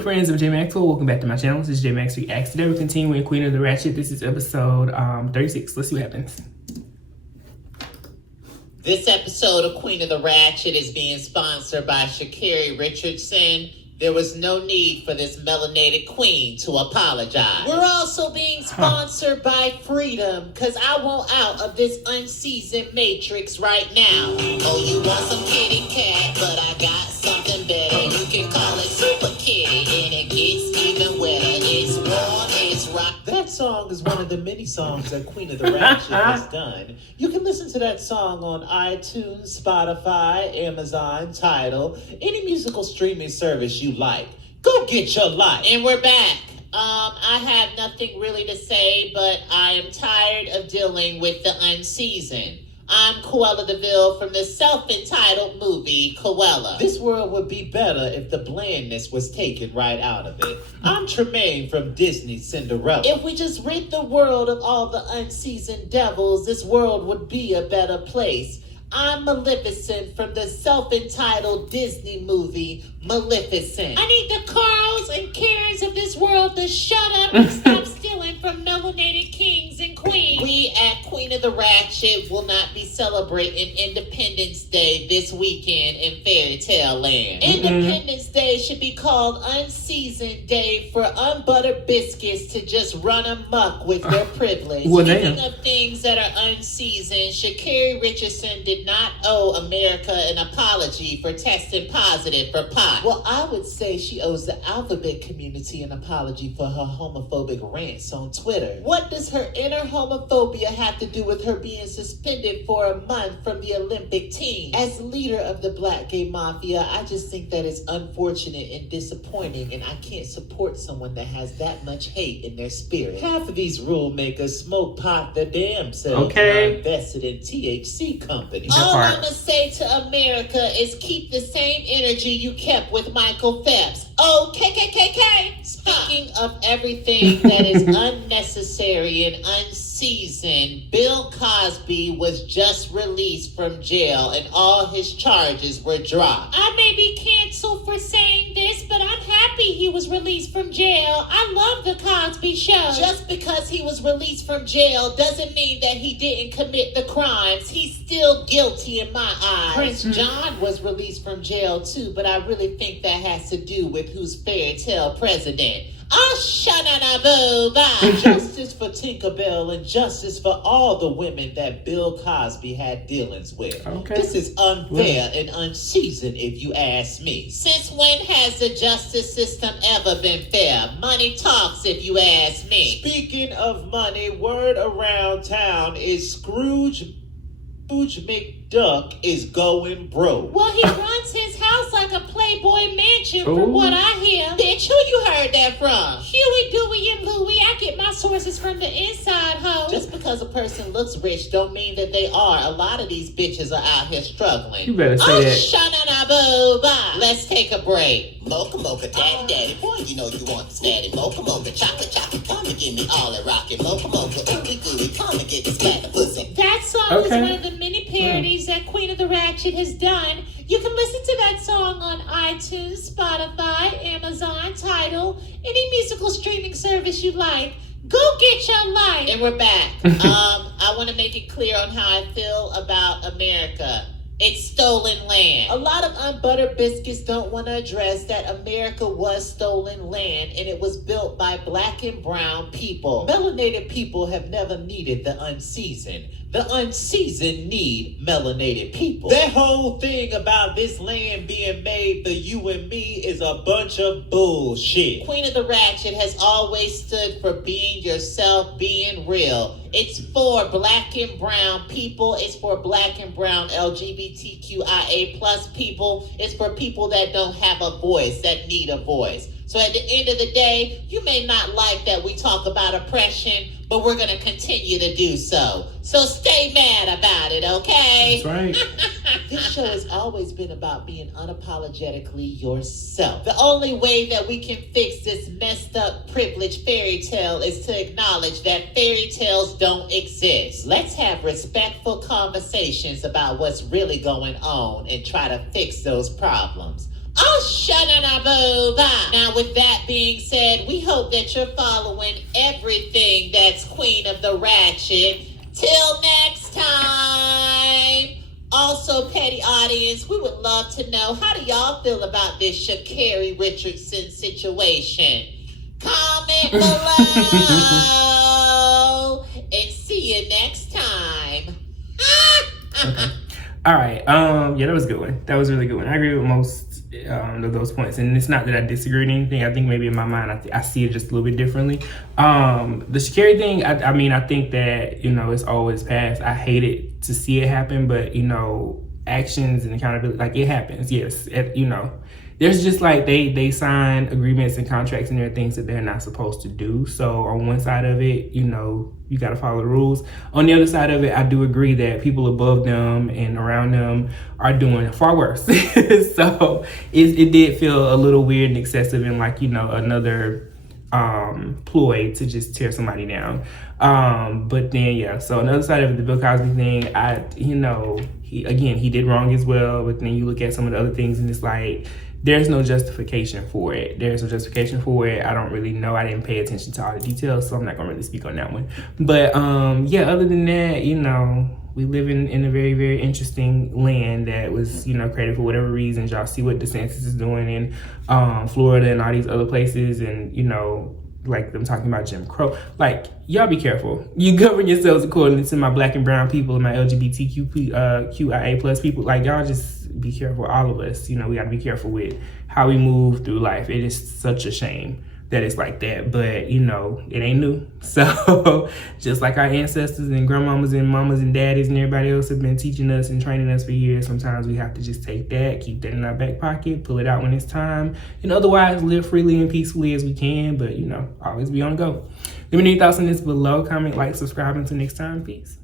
good friends? I'm J Maxwell. Welcome back to my channel. This is J Max Reacts. Today we're continuing Queen of the Ratchet. This is episode 36. Let's see what happens. This episode of Queen of the Ratchet is being sponsored by Sha'Carri Richardson. There was no need for this melanated queen to apologize. We're also being sponsored by Freedom, because I want out of this unseasoned matrix right now. Oh, you want some kitty cat, but I got something better. You can call it Super Kitty, and it gets even wetter. It's warm, it's rock. That song is one of the many songs that Queen of the Ratchet has done. You can listen to that song on iTunes, Spotify, Amazon, Tidal, any musical streaming service you like. Go get your life. And we're back. I have nothing really to say, but I am tired of dealing with the unseasoned. I'm Cruella DeVille from the self-entitled movie Cruella. This world would be better if the blandness was taken right out of it. I'm Tremaine from Disney's Cinderella. If we just rid the world of all the unseasoned devils, this world would be a better place. I'm Maleficent from the self-entitled Disney movie Maleficent. I need the Carls and Karens of this world to shut up and stop stealing from melanated kings and queens. We at Queen of the Ratchet will not be celebrating Independence Day this weekend in Fairy Tale Land. Independence Day should be called Unseasoned Day for unbuttered biscuits to just run amok with their privilege. Speaking of things that are unseasoned, Sha'Carri Richardson did not owe America an apology for testing positive for pot. Well, I would say she owes the alphabet community an apology for her homophobic rants on Twitter. What does her inner homophobia have to do with her being suspended for a month from the Olympic team? As leader of the Black Gay Mafia, I just think that it's unfortunate and disappointing, and I can't support someone that has that much hate in their spirit. Half of these rule makers smoke pot their damn selves and are invested in THC companies. All I'm gonna say to America is keep the same energy you kept with Michael Phelps. Oh, KKKK! Speaking of everything that is unnecessary and unseasoned, Bill Cosby was just released from jail and all his charges were dropped. I may be canceled for saying this, but I'm happy he was released from jail. I love the Cosby Show. Just because he was released from jail doesn't mean that he didn't commit the crimes. He's still guilty in my eyes. Prince John was released from jail too, but I really think that has to do with who's fairy tale president. Oh, shanana-boo-bye. Justice for Tinkerbell and justice for all the women that Bill Cosby had dealings with. This is unfair and unseasoned if you ask me. Since when has the justice system ever been fair? Money talks if you ask me. Speaking of money, word around town is Scrooge McDuck is going broke. Well, he runs his house like a Playboy mansion from what I hear. Bitch, who you heard that from? Huey, Dewey, and Louie. I get my sources from the inside, ho. Just because a person looks rich don't mean that they are. A lot of these bitches are out here struggling. You better say that. Sha-na-na-boo-bye. Let's take a break. Mocha, mocha, daddy, boy, you know you want the spatty. Mocha, mocha, chocolate, come and give me all that rockin'. Mocha, mocha, ooey gooey, come and get this splatter pussy. That song is one of the many parodies that Queen of the Ratchet has done. You can listen to that song on iTunes, Spotify, Amazon, Tidal, any musical streaming service you like. Go get your life. And we're back. I want to make it clear on how I feel about America. It's stolen land. A lot of unbuttered biscuits don't want to address that America was stolen land and it was built by black and brown people. Melanated people have never needed the unseasoned. The unseasoned need melanated people. That whole thing about this land being made for you and me is a bunch of bullshit. Queen of the Ratchet has always stood for being yourself, being real. It's for black and brown people. It's for black and brown LGBTQIA plus people. It's for people that don't have a voice, that need a voice. So at the end of the day, you may not like that we talk about oppression, but we're going to continue to do so. So stay mad about it, okay? That's right. This show has always been about being unapologetically yourself. The only way that we can fix this messed up privileged fairy tale is to acknowledge that fairy tales don't exist. Let's have respectful conversations about what's really going on and try to fix those problems. Oh, shut-a-na-boo-ba. Now, with that being said, we hope that you're following everything that's Queen of the Ratchet. Till next time. Also, petty audience, we would love to know, how do y'all feel about this Sha'Carri Richardson situation? Comment below. And see you next time. Okay. All right. Yeah, that was a good one. That was a really good one. I agree with most of those points, and it's not that I disagree with anything. I think maybe in my mind I see it just a little bit differently. The Sha'Carri thing, I mean, I think that, you know, it's always past. I hate it to see it happen, but, you know, actions and accountability, like, it happens. Yes, you know, there's just like they sign agreements and contracts and there are things that they're not supposed to do. So on one side of it, you know, you got to follow the rules. On the other side of it, I do agree that people above them and around them are doing far worse. So it did feel a little weird and excessive and like, you know, another ploy to just tear somebody down. But then, yeah, so on the other side of it, the Bill Cosby thing, you know, he did wrong as well. But then you look at some of the other things and it's like, there's no justification for it. There's no justification for it. I don't really know. I didn't pay attention to all the details, so I'm not gonna really speak on that one. But yeah, other than that, you know, we live in a very, very interesting land that was, you know, created for whatever reasons. Y'all see what DeSantis is doing in Florida and all these other places, and, you know, like them talking about Jim Crow. Like, y'all be careful. You govern yourselves according to my black and brown people and my LGBTQIA plus people. Like, y'all just be careful, all of us. You know, we got to be careful with how we move through life. It is such a shame that it's like that, but, you know, it ain't new. So just like our ancestors and grandmamas and mamas and daddies and everybody else have been teaching us and training us for years, sometimes we have to just take that, keep that in our back pocket, pull it out when it's time, and otherwise live freely and peacefully as we can, but, you know, always be on the go. Let me know your thoughts on this below. Comment, like, subscribe. Until next time, peace.